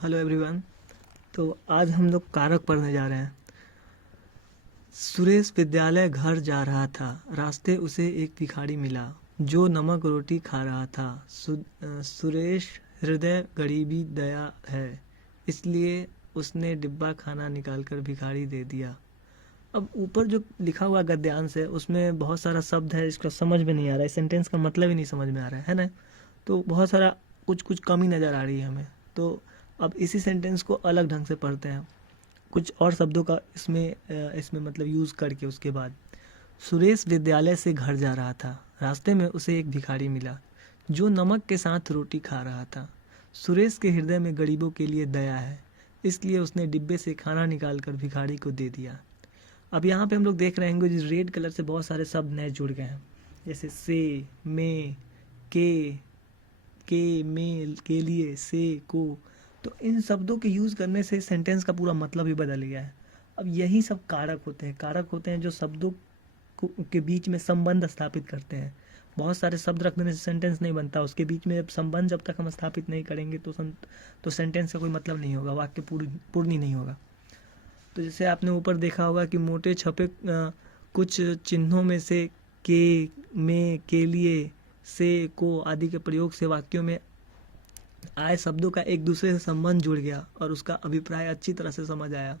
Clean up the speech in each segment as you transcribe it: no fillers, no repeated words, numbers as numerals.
Hello everyone. तो आज हम लोग कारक पढ़ने जा रहे हैं। सुरेश विद्यालय घर जा रहा था। रास्ते उसे एक भिखारी मिला जो नमक रोटी खा रहा था। सुरेश हृदय गरीबी दया है, इसलिए उसने डिब्बा खाना निकालकर भिखारी दे दिया। अब ऊपर जो लिखा हुआ गद्यांश है उसमें बहुत सारा शब्द है, इसका समझ में नहीं आ रहा है, सेंटेंस का मतलब ही नहीं समझ में आ रहा है ना। तो बहुत सारा कुछ कुछ कमी नज़र आ रही है हमें। तो अब इसी सेंटेंस को अलग ढंग से पढ़ते हैं, कुछ और शब्दों का इसमें मतलब यूज़ करके। उसके बाद सुरेश विद्यालय से घर जा रहा था। रास्ते में उसे एक भिखारी मिला जो नमक के साथ रोटी खा रहा था। सुरेश के हृदय में गरीबों के लिए दया है, इसलिए उसने डिब्बे से खाना निकालकर भिखारी को दे दिया। अब यहाँ पे हम लोग देख रहे हैं कि रेड कलर से बहुत सारे शब्द नए जुड़ गए हैं, जैसे से, में, के, में, के लिए, से, को। तो इन शब्दों के यूज़ करने से सेंटेंस का पूरा मतलब ही बदल गया है। अब यही सब कारक होते हैं। कारक होते हैं जो शब्दों के बीच में संबंध स्थापित करते हैं। बहुत सारे शब्द रख देने से सेंटेंस नहीं बनता, उसके बीच में संबंध जब तक हम स्थापित नहीं करेंगे तो सेंटेंस का कोई मतलब नहीं होगा, वाक्य पूर्ण ही नहीं होगा। तो जैसे आपने ऊपर देखा होगा कि मोटे छपे कुछ चिन्हों में से के, में, के लिए, से, को आदि के प्रयोग से वाक्यों में आए शब्दों का एक दूसरे से संबंध जुड़ गया और उसका अभिप्राय अच्छी तरह से समझ आया।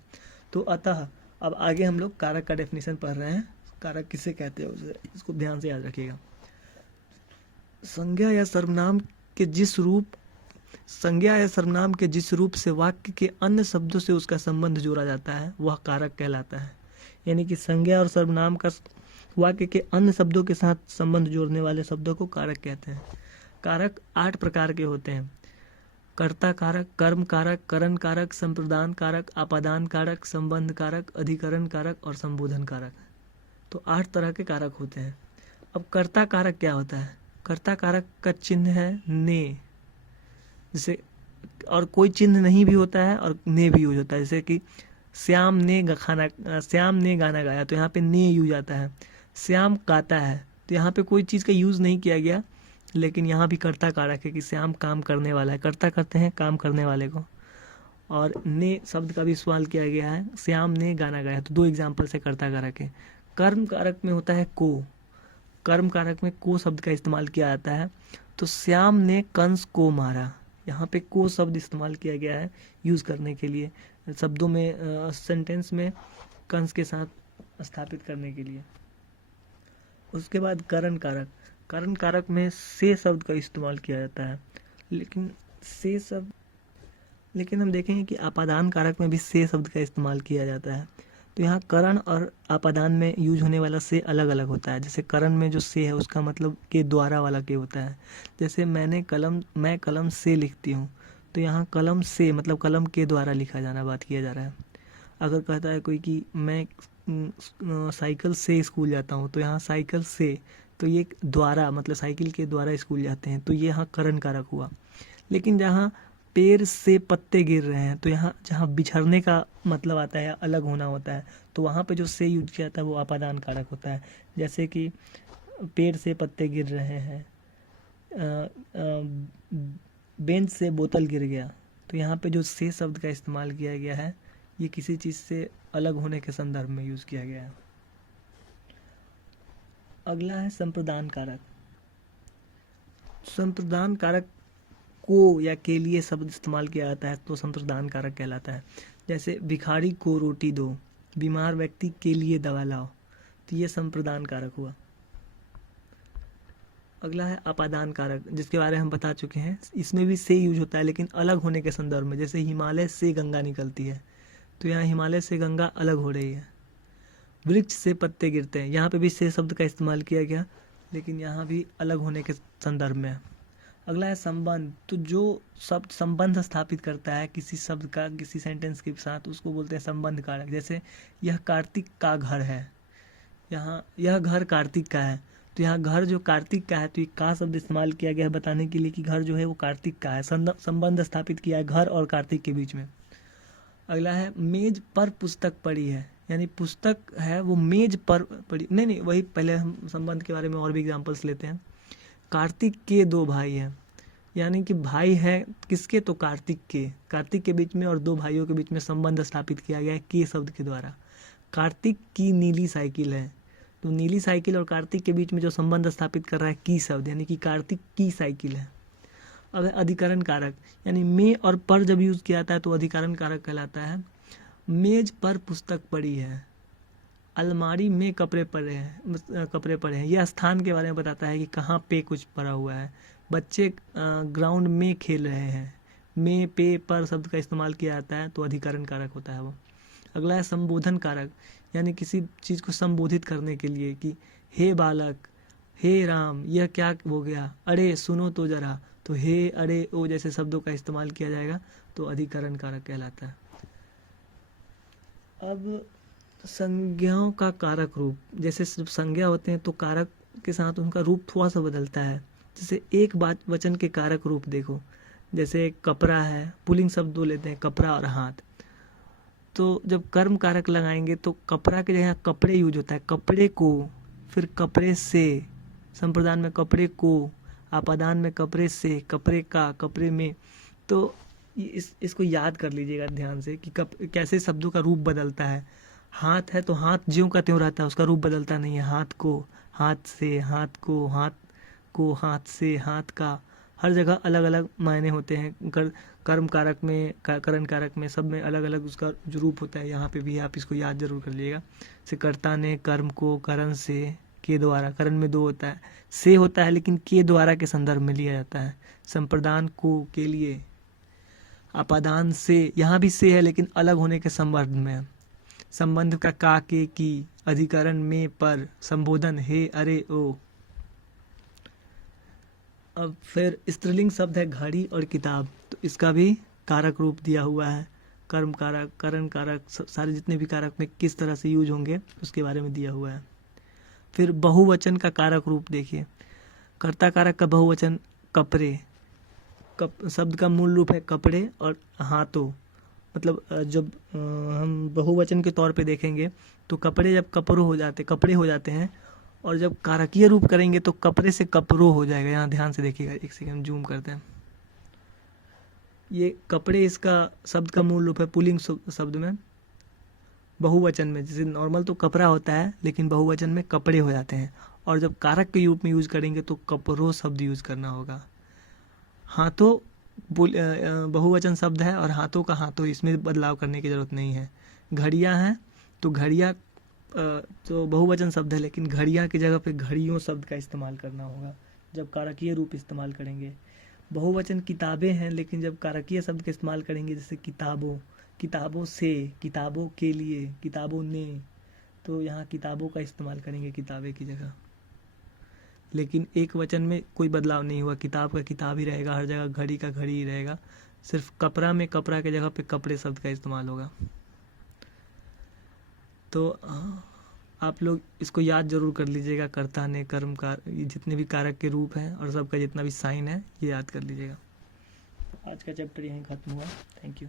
तो अतः अब आगे हम लोग कारक का डेफिनेशन पढ़ रहे हैं। कारक किसे कहते हैं उसे इसको ध्यान से याद रखिएगा। संज्ञा या सर्वनाम के जिस रूप से वाक्य के अन्य शब्दों से उसका संबंध जोड़ा जाता है वह कारक कहलाता है। यानी कि संज्ञा और सर्वनाम का वाक्य के अन्य शब्दों के साथ संबंध जोड़ने वाले शब्दों को कारक कहते हैं। कारक 8 प्रकार के होते हैं: कर्ता कारक, कर्म कारक, करण कारक, संप्रदान कारक, आपादान कारक, संबंध कारक, अधिकरण कारक और संबोधन कारक। तो 8 तरह के कारक होते हैं। अब कर्ता कारक क्या होता है? कर्ता कारक का चिन्ह है ने, जैसे, और कोई चिन्ह नहीं भी होता है और ने भी यूज होता है। जैसे कि श्याम ने गाना गाया, तो यहाँ पे ने यूज आता है। श्याम गाता है, तो यहाँ पे कोई चीज़ का यूज़ नहीं किया गया, लेकिन यहाँ भी कर्ता कारक है कि श्याम काम करने वाला है, कर्ता करते हैं काम करने वाले को। और ने शब्द का भी इस्तेमाल किया गया है, श्याम ने गाना गाया, तो 2 एग्जाम्पल से कर्ता कारक है। कर्म कारक में होता है को, कर्म कारक में को शब्द का इस्तेमाल किया जाता है। तो श्याम ने कंस को मारा, यहाँ पे को शब्द इस्तेमाल किया गया है यूज़ करने के लिए शब्दों में, सेंटेंस में कंस के साथ स्थापित करने के लिए। उसके बाद करण कारक, करण कारक में से शब्द का इस्तेमाल किया जाता है, लेकिन हम देखेंगे कि आपादान कारक में भी से शब्द का इस्तेमाल किया जाता है। तो यहाँ करण और आपादान में यूज होने वाला से अलग अलग होता है। जैसे करण में जो से है उसका मतलब के द्वारा वाला के होता है। जैसे मैं कलम से लिखती हूँ, तो यहाँ कलम से मतलब कलम के द्वारा लिखा जाना बात किया जा रहा है। अगर कहता है कोई कि मैं साइकिल से स्कूल जाता हूँ, तो यहाँ साइकिल से, तो ये द्वारा मतलब साइकिल के द्वारा स्कूल जाते हैं, तो ये यहाँ करण कारक हुआ। लेकिन जहाँ पेड़ से पत्ते गिर रहे हैं, तो यहाँ जहाँ बिछड़ने का मतलब आता है, अलग होना होता है, तो वहाँ पे जो से यूज किया जाता है वो आपादान कारक होता है। जैसे कि पेड़ से पत्ते गिर रहे हैं, बेंच से बोतल गिर गया, तो यहाँ पे जो से शब्द का इस्तेमाल किया गया है ये किसी चीज़ से अलग होने के संदर्भ में यूज किया गया है। अगला है संप्रदान कारक। संप्रदान कारक को या के लिए शब्द इस्तेमाल किया जाता है तो संप्रदान कारक कहलाता है। जैसे भिखारी को रोटी दो, बीमार व्यक्ति के लिए दवा लाओ, तो ये संप्रदान कारक हुआ। अगला है अपादान कारक, जिसके बारे में हम बता चुके हैं। इसमें भी से यूज होता है लेकिन अलग होने के संदर्भ में। जैसे हिमालय से गंगा निकलती है, तो यहाँ हिमालय से गंगा अलग हो रही है। वृक्ष से पत्ते गिरते हैं, यहाँ पे भी से शब्द का इस्तेमाल किया गया, लेकिन यहाँ भी अलग होने के संदर्भ में है। अगला है संबंध। तो जो शब्द संबंध स्थापित करता है किसी शब्द का किसी सेंटेंस के साथ, उसको बोलते हैं संबंध कारक। जैसे यह कार्तिक का घर है, यहाँ यह घर कार्तिक का है, तो यहाँ घर जो कार्तिक का है, तो ये का शब्द इस्तेमाल किया गया है बताने के लिए कि घर जो है वो कार्तिक का है। संबंध स्थापित किया है घर और कार्तिक के बीच में। अगला है मेज पर पुस्तक पड़ी है, यानी पुस्तक है वो मेज पर पड़ी, नहीं वही पहले हम संबंध के बारे में और भी एग्जांपल्स लेते हैं। कार्तिक के 2 भाई हैं, यानी कि भाई है किसके, तो कार्तिक के। कार्तिक के बीच में और दो भाइयों के बीच में संबंध स्थापित किया गया है के शब्द के द्वारा। कार्तिक की नीली साइकिल है, तो नीली साइकिल और कार्तिक के बीच में जो संबंध स्थापित कर रहा है की शब्द, यानी कि कार्तिक की साइकिल है। अब है अधिकरण कारक, यानी में और पर जब यूज़ किया जाता है तो अधिकरण कारक कहलाता है। मेज पर पुस्तक पड़ी है, अलमारी में कपड़े पड़े हैं, यह स्थान के बारे में बताता है कि कहाँ पे कुछ पड़ा हुआ है। बच्चे ग्राउंड में खेल रहे हैं, में पे पर शब्द का इस्तेमाल किया जाता है तो अधिकरण कारक होता है वो। अगला है संबोधन कारक, यानी किसी चीज़ को संबोधित करने के लिए कि हे बालक, हे राम, यह क्या हो गया, अरे सुनो तो जरा, तो हे, अरे, ओ जैसे शब्दों का इस्तेमाल किया जाएगा तो अधिकरण कारक कहलाता है। अब संज्ञाओं का कारक रूप, जैसे सिर्फ संज्ञा होते हैं तो कारक के साथ उनका रूप थोड़ा सा बदलता है। जैसे एक बात वचन के कारक रूप देखो, जैसे कपड़ा है, पुल्लिंग शब्द दो लेते हैं, कपड़ा और हाथ। तो जब कर्म कारक लगाएंगे तो कपड़ा के जगह कपड़े यूज होता है, कपड़े को, फिर कपड़े से, संप्रदान में कपड़े को, आपादान में कपड़े से, कपड़े का, कपड़े में। तो इसको याद कर लीजिएगा ध्यान से कि कैसे शब्दों का रूप बदलता है। हाथ है तो हाथ ज्यों का त्यों रहता है, उसका रूप बदलता नहीं है। हाथ को हाथ से, हाथ को हाथ को हाथ से, हाथ का, हर जगह अलग अलग मायने होते हैं। कर्म कारक में, करण कारक में, सब में अलग अलग उसका जो रूप होता है। यहाँ पे भी आप इसको याद जरूर कर लीजिएगा। से कर्ता ने कर्म को करण से के द्वारा, करण में दो होता है, से होता है लेकिन के द्वारा के संदर्भ में लिया जाता है। संप्रदान को के लिए, अपादान से, यहाँ भी से है लेकिन अलग होने के संबंध में। संबंध का के की, अधिकरण में पर, संबोधन हे, अरे, ओ। अब फिर स्त्रीलिंग शब्द है घड़ी और किताब, तो इसका भी कारक रूप दिया हुआ है। कर्म कारक, करण कारक, सारे जितने भी कारक में किस तरह से यूज होंगे उसके बारे में दिया हुआ है। फिर बहुवचन का कारक रूप देखिए, कर्ता कारक का बहुवचन कपड़े, शब्द का मूल रूप है कपड़े और हाथों। मतलब जब हम बहुवचन के तौर पे देखेंगे तो कपड़े जब कपड़े हो जाते हैं, और जब कारकीय रूप करेंगे तो कपड़े से कपड़ों हो जाएगा। यहाँ ध्यान से देखिएगा, एक सेकंड जूम करते हैं। ये कपड़े, इसका शब्द का मूल रूप है पुल्लिंग शब्द में, बहुवचन में। जैसे नॉर्मल तो कपड़ा होता है लेकिन बहुवचन में कपड़े हो जाते हैं, और जब कारक के रूप में यूज करेंगे तो कपड़ों शब्द यूज करना होगा। हाथों बहुवचन शब्द है और हाथों का हाथों, इसमें बदलाव करने की ज़रूरत नहीं है। घड़ियाँ हैं तो घड़ियाँ तो बहुवचन शब्द है लेकिन घड़ियाँ की जगह पे घड़ियों शब्द का इस्तेमाल करना होगा जब कारकीय रूप इस्तेमाल करेंगे। बहुवचन किताबें हैं लेकिन जब कारकीय शब्द का इस्तेमाल करेंगे, जैसे किताबों, किताबों से, किताबों के लिए, किताबों ने, तो यहाँ किताबों का इस्तेमाल करेंगे किताबें की जगह। लेकिन एक वचन में कोई बदलाव नहीं हुआ, किताब का किताब ही रहेगा हर जगह, घड़ी का घड़ी ही रहेगा। सिर्फ कपड़ा में कपड़ा की जगह पे कपड़े शब्द का इस्तेमाल होगा। तो आप लोग इसको याद जरूर कर लीजिएगा, कर्ता ने, कर्म का, ये जितने भी कारक के रूप हैं और सबका जितना भी साइन है ये याद कर लीजिएगा। आज का चैप्टर यहीं खत्म हुआ। Thank you.